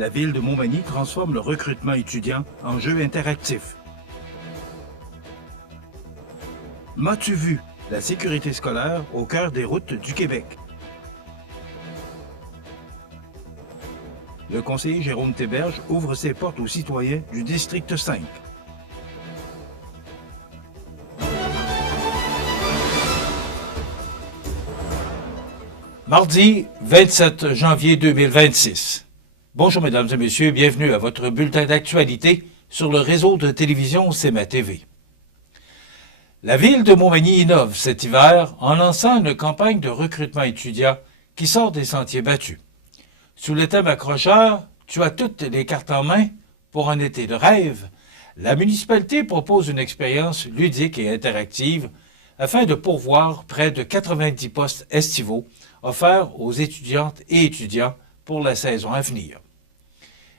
la ville de Montmagny transforme le recrutement étudiant en jeu interactif. M'as-tu vu? La sécurité scolaire au cœur des routes du Québec. Le conseiller Jérôme Théberge ouvre ses portes aux citoyens du District 5. Mardi 27 janvier 2026. Bonjour mesdames et messieurs, bienvenue à votre bulletin d'actualité sur le réseau de télévision CMA TV. La ville de Montmagny innove cet hiver en lançant une campagne de recrutement étudiant qui sort des sentiers battus. Sous le thème accrocheur « Tu as toutes les cartes en main pour un été de rêve », la municipalité propose une expérience ludique et interactive afin de pourvoir près de 90 postes estivaux offerts aux étudiantes et étudiants pour la saison à venir.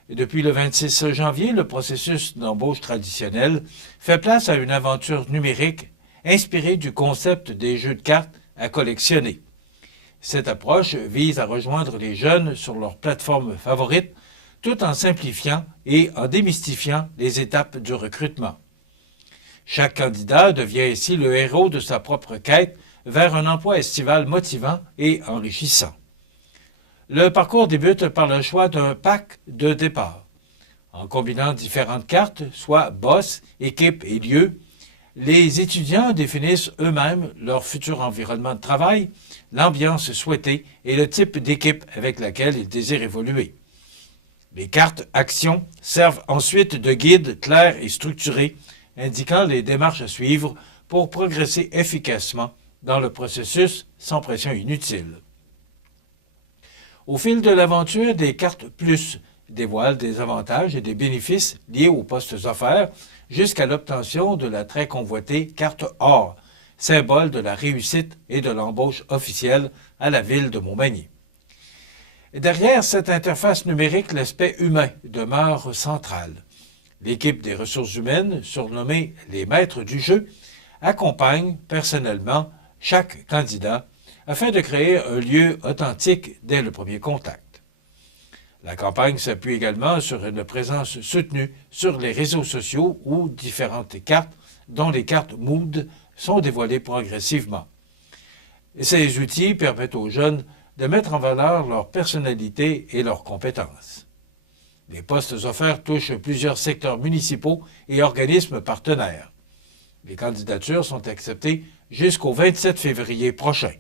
Depuis le 26 janvier, le processus d'embauche traditionnel fait place à une aventure numérique inspirée du concept des jeux de cartes à collectionner. Cette approche vise à rejoindre les jeunes sur leur plateforme favorite tout en simplifiant et en démystifiant les étapes du recrutement. Chaque candidat devient ainsi le héros de sa propre quête vers un emploi estival motivant et enrichissant. Le parcours débute par le choix d'un pack de départ. En combinant différentes cartes, soit boss, équipe et lieu, les étudiants définissent eux-mêmes leur futur environnement de travail, l'ambiance souhaitée et le type d'équipe avec laquelle ils désirent évoluer. Les cartes actions servent ensuite de guide clair et structuré, indiquant les démarches à suivre pour progresser efficacement dans le processus sans pression inutile. Au fil de l'aventure, des cartes plus dévoilent des avantages et des bénéfices liés aux postes offerts jusqu'à l'obtention de la très convoitée carte or, symbole de la réussite et de l'embauche officielle à la ville de Montmagny. Derrière cette interface numérique, l'aspect humain demeure central. L'équipe des ressources humaines, surnommée les maîtres du jeu, accompagne personnellement chaque candidat afin de créer un lieu authentique dès le premier contact. La campagne s'appuie également sur une présence soutenue sur les réseaux sociaux où différentes cartes, dont les cartes Mood, sont dévoilées progressivement. Ces outils permettent aux jeunes de mettre en valeur leur personnalité et leurs compétences. Les postes offerts touchent plusieurs secteurs municipaux et organismes partenaires. Les candidatures sont acceptées jusqu'au 27 février prochain.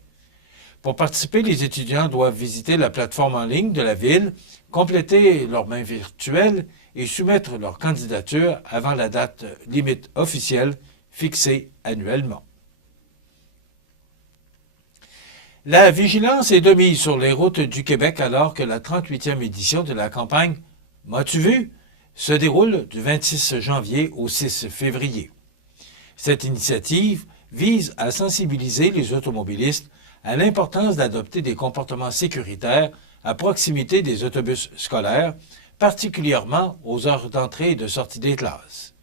Pour participer, les étudiants doivent visiter la plateforme en ligne de la ville, compléter leur main virtuelle et soumettre leur candidature avant la date limite officielle fixée annuellement. La vigilance est de mise sur les routes du Québec alors que la 38e édition de la campagne « M'as-tu vu ?» se déroule du 26 janvier au 6 février. Cette initiative vise à sensibiliser les automobilistes à l'importance d'adopter des comportements sécuritaires à proximité des autobus scolaires, particulièrement aux heures d'entrée et de sortie des classes.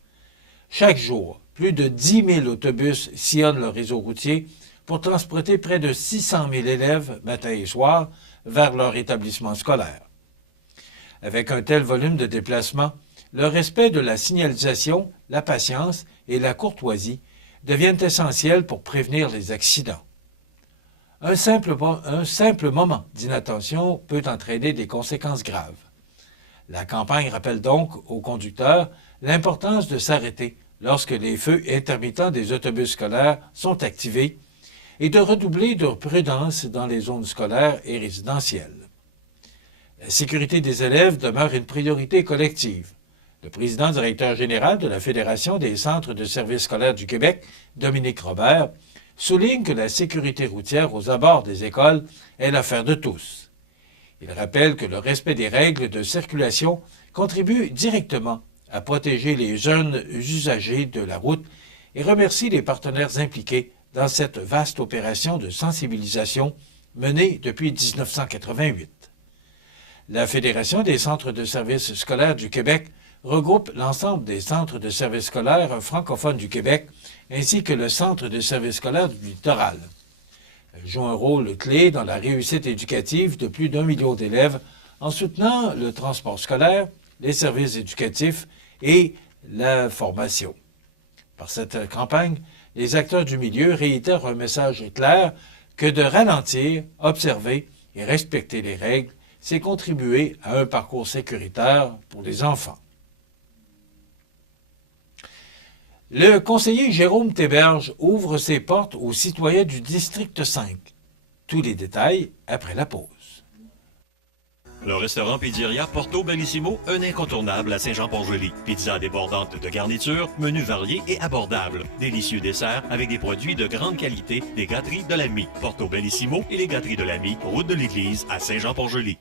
Chaque jour, plus de 10 000 autobus sillonnent le réseau routier pour transporter près de 600 000 élèves matin et soir vers leur établissement scolaire. Avec un tel volume de déplacements, le respect de la signalisation, la patience et la courtoisie deviennent essentiels pour prévenir les accidents. Un simple moment d'inattention peut entraîner des conséquences graves. La campagne rappelle donc aux conducteurs l'importance de s'arrêter lorsque les feux intermittents des autobus scolaires sont activés et de redoubler de prudence dans les zones scolaires et résidentielles. La sécurité des élèves demeure une priorité collective. Le président directeur général de la Fédération des centres de services scolaires du Québec, Dominique Robert, souligne que la sécurité routière aux abords des écoles est l'affaire de tous. Il rappelle que le respect des règles de circulation contribue directement à protéger les jeunes usagers de la route et remercie les partenaires impliqués dans cette vaste opération de sensibilisation menée depuis 1988. La Fédération des centres de services scolaires du Québec regroupe l'ensemble des centres de services scolaires francophones du Québec ainsi que le Centre de services scolaires du littoral. Elle joue un rôle clé dans la réussite éducative de plus d'1 million d'élèves en soutenant le transport scolaire, les services éducatifs et la formation. Par cette campagne, les acteurs du milieu réitèrent un message clair que de ralentir, observer et respecter les règles, c'est contribuer à un parcours sécuritaire pour les enfants. Le conseiller Jérôme Théberge ouvre ses portes aux citoyens du District 5. Tous les détails après la pause. Le restaurant Pizzeria Porto Bellissimo, un incontournable à Saint-Jean-Port-Joli. Pizza débordante de garnitures, menus variés et abordables. Délicieux desserts avec des produits de grande qualité des gâteries de l'Ami. Porto Bellissimo et les gâteries de l'Ami, route de l'église à Saint-Jean-Port-Joli.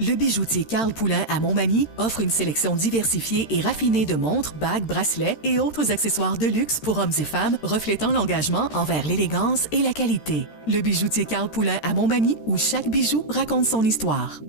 Le bijoutier Carl Poulain à Montmagny offre une sélection diversifiée et raffinée de montres, bagues, bracelets et autres accessoires de luxe pour hommes et femmes reflétant l'engagement envers l'élégance et la qualité. Le bijoutier Carl Poulain à Montmagny, où chaque bijou raconte son histoire.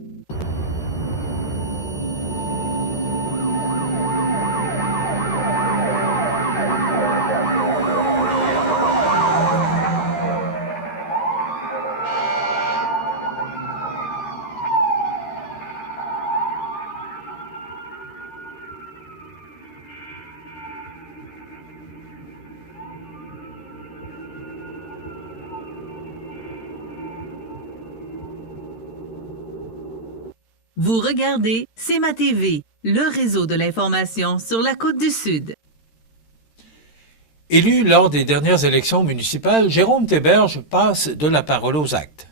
Vous regardez C'est ma TV, le réseau de l'information sur la Côte-du-Sud. Élu lors des dernières élections municipales, Jérôme Théberge passe de la parole aux actes.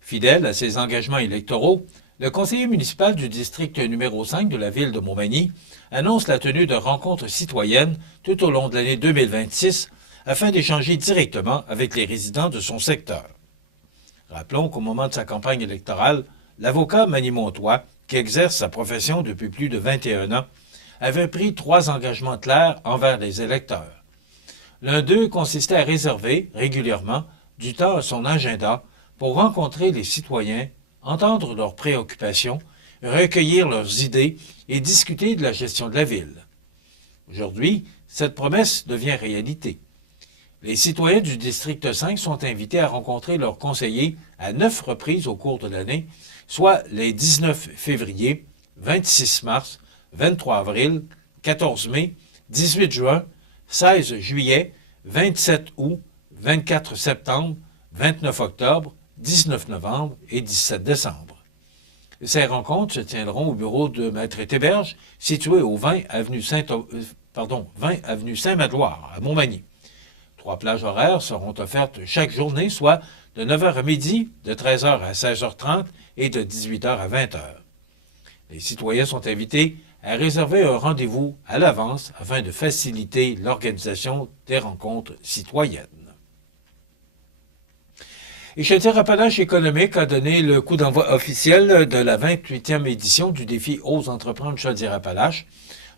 Fidèle à ses engagements électoraux, le conseiller municipal du district numéro 5 de la ville de Montmagny annonce la tenue de rencontres citoyennes tout au long de l'année 2026 afin d'échanger directement avec les résidents de son secteur. Rappelons qu'au moment de sa campagne électorale, l'avocat Manny Montois, qui exerce sa profession depuis plus de 21 ans, avait pris 3 engagements clairs envers les électeurs. L'un d'eux consistait à réserver régulièrement du temps à son agenda pour rencontrer les citoyens, entendre leurs préoccupations, recueillir leurs idées et discuter de la gestion de la ville. Aujourd'hui, cette promesse devient réalité. Les citoyens du district 5 sont invités à rencontrer leurs conseillers à 9 reprises au cours de l'année, soit les 19 février, 26 mars, 23 avril, 14 mai, 18 juin, 16 juillet, 27 août, 24 septembre, 29 octobre, 19 novembre et 17 décembre. Ces rencontres se tiendront au bureau de Maître Théberge, situé au 20 avenue Saint-Magloire, à Montmagny. 3 plages horaires seront offertes chaque journée, soit de 9h à midi, de 13h à 16h30 et de 18h à 20h. Les citoyens sont invités à réserver un rendez-vous à l'avance afin de faciliter l'organisation des rencontres citoyennes. Et Chaudière-Appalaches économique a donné le coup d'envoi officiel de la 28e édition du défi Ose entreprendre Chaudière-Appalaches,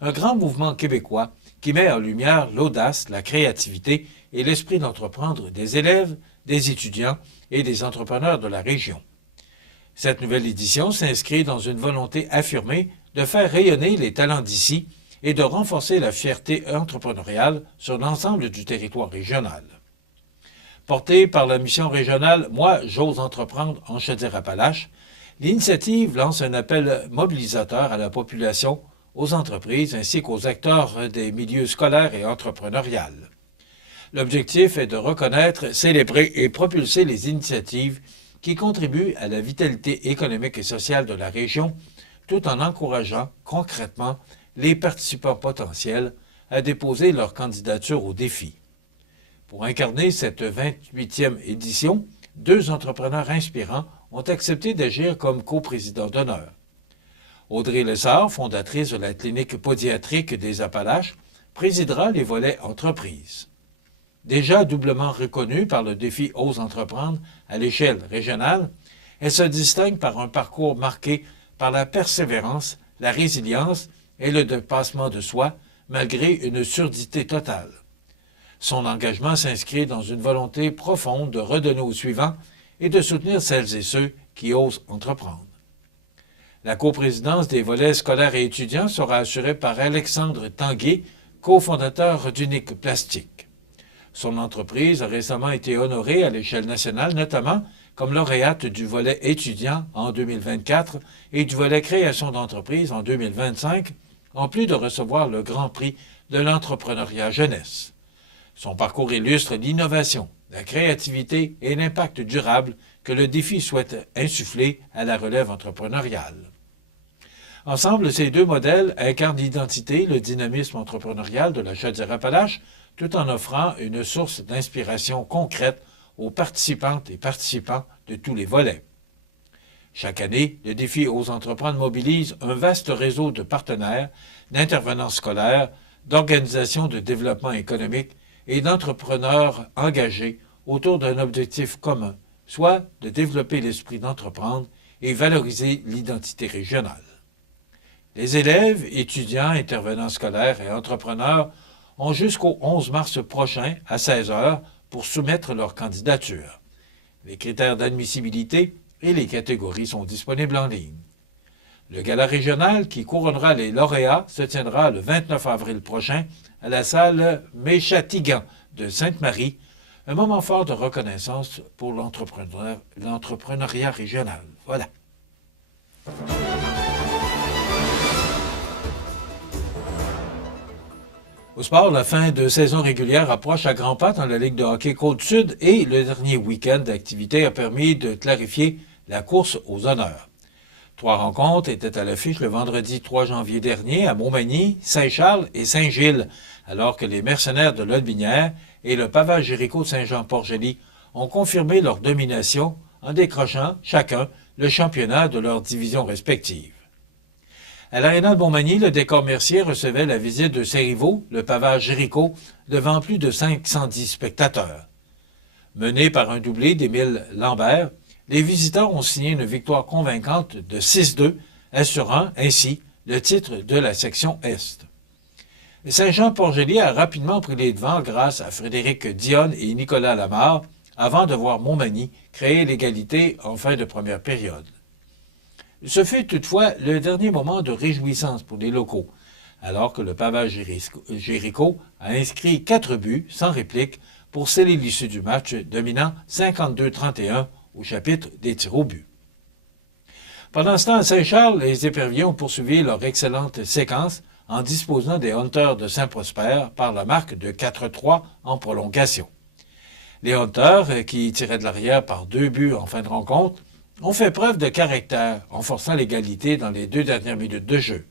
un grand mouvement québécois qui met en lumière l'audace, la créativité et l'esprit d'entreprendre des élèves, des étudiants et des entrepreneurs de la région. Cette nouvelle édition s'inscrit dans une volonté affirmée de faire rayonner les talents d'ici et de renforcer la fierté entrepreneuriale sur l'ensemble du territoire régional. Portée par la mission régionale « Moi, j'ose entreprendre en Chaudière-Appalaches », l'initiative lance un appel mobilisateur à la population, aux entreprises ainsi qu'aux acteurs des milieux scolaires et entrepreneuriales. L'objectif est de reconnaître, célébrer et propulser les initiatives qui contribuent à la vitalité économique et sociale de la région, tout en encourageant concrètement les participants potentiels à déposer leur candidature au défi. Pour incarner cette 28e édition, 2 entrepreneurs inspirants ont accepté d'agir comme coprésidents d'honneur. Audrey Lessard, fondatrice de la clinique pédiatrique des Appalaches, présidera les volets entreprises. Déjà doublement reconnue par le défi Ose entreprendre à l'échelle régionale, elle se distingue par un parcours marqué par la persévérance, la résilience et le dépassement de soi, malgré une surdité totale. Son engagement s'inscrit dans une volonté profonde de redonner aux suivants et de soutenir celles et ceux qui osent entreprendre. La coprésidence des volets scolaires et étudiants sera assurée par Alexandre Tanguay, cofondateur d'Unique Plastique. Son entreprise a récemment été honorée à l'échelle nationale, notamment comme lauréate du volet étudiant en 2024 et du volet création d'entreprise en 2025, en plus de recevoir le Grand Prix de l'entrepreneuriat jeunesse. Son parcours illustre l'innovation, la créativité et l'impact durable que le défi souhaite insuffler à la relève entrepreneuriale. Ensemble, ces deux modèles incarnent l'identité, le dynamisme entrepreneurial de la Chaudière-Appalaches, tout en offrant une source d'inspiration concrète aux participantes et participants de tous les volets. Chaque année, le défi Ose entreprendre mobilise un vaste réseau de partenaires, d'intervenants scolaires, d'organisations de développement économique et d'entrepreneurs engagés autour d'un objectif commun, soit de développer l'esprit d'entreprendre et valoriser l'identité régionale. Les élèves, étudiants, intervenants scolaires et entrepreneurs ont jusqu'au 11 mars prochain à 16 h pour soumettre leur candidature. Les critères d'admissibilité et les catégories sont disponibles en ligne. Le gala régional qui couronnera les lauréats se tiendra le 29 avril prochain à la salle Méchatigan de Sainte-Marie, un moment fort de reconnaissance pour l'entrepreneuriat régional. Voilà. Au sport, la fin de saison régulière approche à grands pas dans la Ligue de hockey Côte-Sud et le dernier week-end d'activité a permis de clarifier la course aux honneurs. 3 rencontres étaient à l'affiche le vendredi 3 janvier dernier à Montmagny, Saint-Charles et Saint-Gilles, alors que les mercenaires de Lotbinière et le Pavage Jéricho de Saint-Jean-Port-Joli ont confirmé leur domination en décrochant chacun le championnat de leurs divisions respectives. À l'Aréna de Montmagny, le décor Mercier recevait la visite de ses rivaux, le Pavage Jéricho, devant plus de 510 spectateurs. Menés par un doublé d'Émile Lambert, les visiteurs ont signé une victoire convaincante de 6-2, assurant ainsi le titre de la section Est. Saint-Jean-Port-Joli a rapidement pris les devants grâce à Frédéric Dionne et Nicolas Lamarre, avant de voir Montmagny créer l'égalité en fin de première période. Ce fut toutefois le dernier moment de réjouissance pour les locaux, alors que le Pavage Jéricho a inscrit 4 buts sans réplique pour sceller l'issue du match, dominant 52-31 au chapitre des tirs au but. Pendant ce temps, à Saint-Charles, les éperviers ont poursuivi leur excellente séquence en disposant des Hunters de Saint-Prosper par la marque de 4-3 en prolongation. Les Hunters, qui tiraient de l'arrière par 2 buts en fin de rencontre, ont fait preuve de caractère en forçant l'égalité dans les 2 dernières minutes de jeu.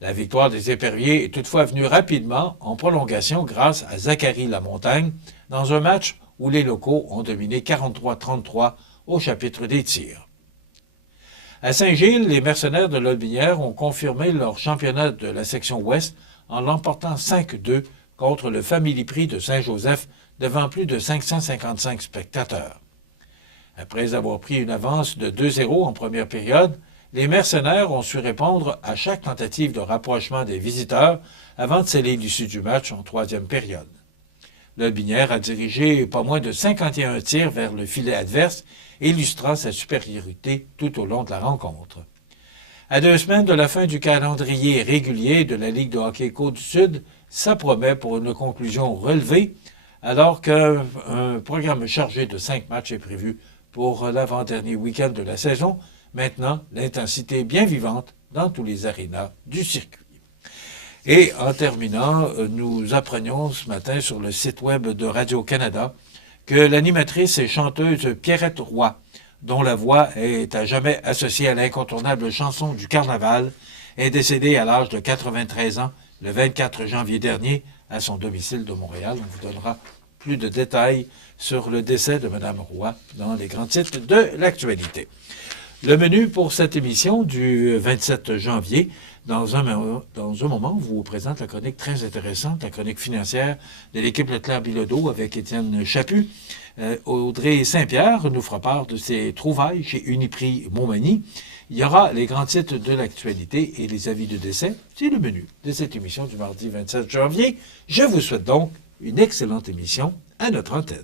La victoire des éperviers est toutefois venue rapidement en prolongation grâce à Zachary Lamontagne dans un match où les locaux ont dominé 43-33 au chapitre des tirs. À Saint-Gilles, les mercenaires de Lotbinière ont confirmé leur championnat de la section Ouest en l'emportant 5-2 contre le Family Prix de Saint-Joseph devant plus de 555 spectateurs. Après avoir pris une avance de 2-0 en première période, les mercenaires ont su répondre à chaque tentative de rapprochement des visiteurs avant de sceller l'issue du match en troisième période. Lotbinière a dirigé pas moins de 51 tirs vers le filet adverse, illustrant sa supériorité tout au long de la rencontre. À 2 semaines de la fin du calendrier régulier de la Ligue de hockey Côte-du-Sud, ça promet pour une conclusion relevée, alors qu'un programme chargé de 5 matchs est prévu pour l'avant-dernier week-end de la saison. Maintenant, l'intensité bien vivante dans tous les arénas du circuit. Et en terminant, nous apprenions ce matin sur le site web de Radio-Canada que l'animatrice et chanteuse Pierrette Roy, dont la voix est à jamais associée à l'incontournable chanson du carnaval, est décédée à l'âge de 93 ans le 24 janvier dernier à son domicile de Montréal. On vous donnera plus de détails sur le décès de Mme Roy dans les grands titres de l'actualité. Le menu pour cette émission du 27 janvier, dans un moment, vous présente la chronique très intéressante, la chronique financière de l'équipe Leclerc-Bilodeau avec Étienne Chaput. Audrey Saint-Pierre nous fera part de ses trouvailles chez Uniprix Montmagny. Il y aura les grands titres de l'actualité et les avis de décès. C'est le menu de cette émission du mardi 27 janvier. Je vous souhaite donc une excellente émission à notre antenne.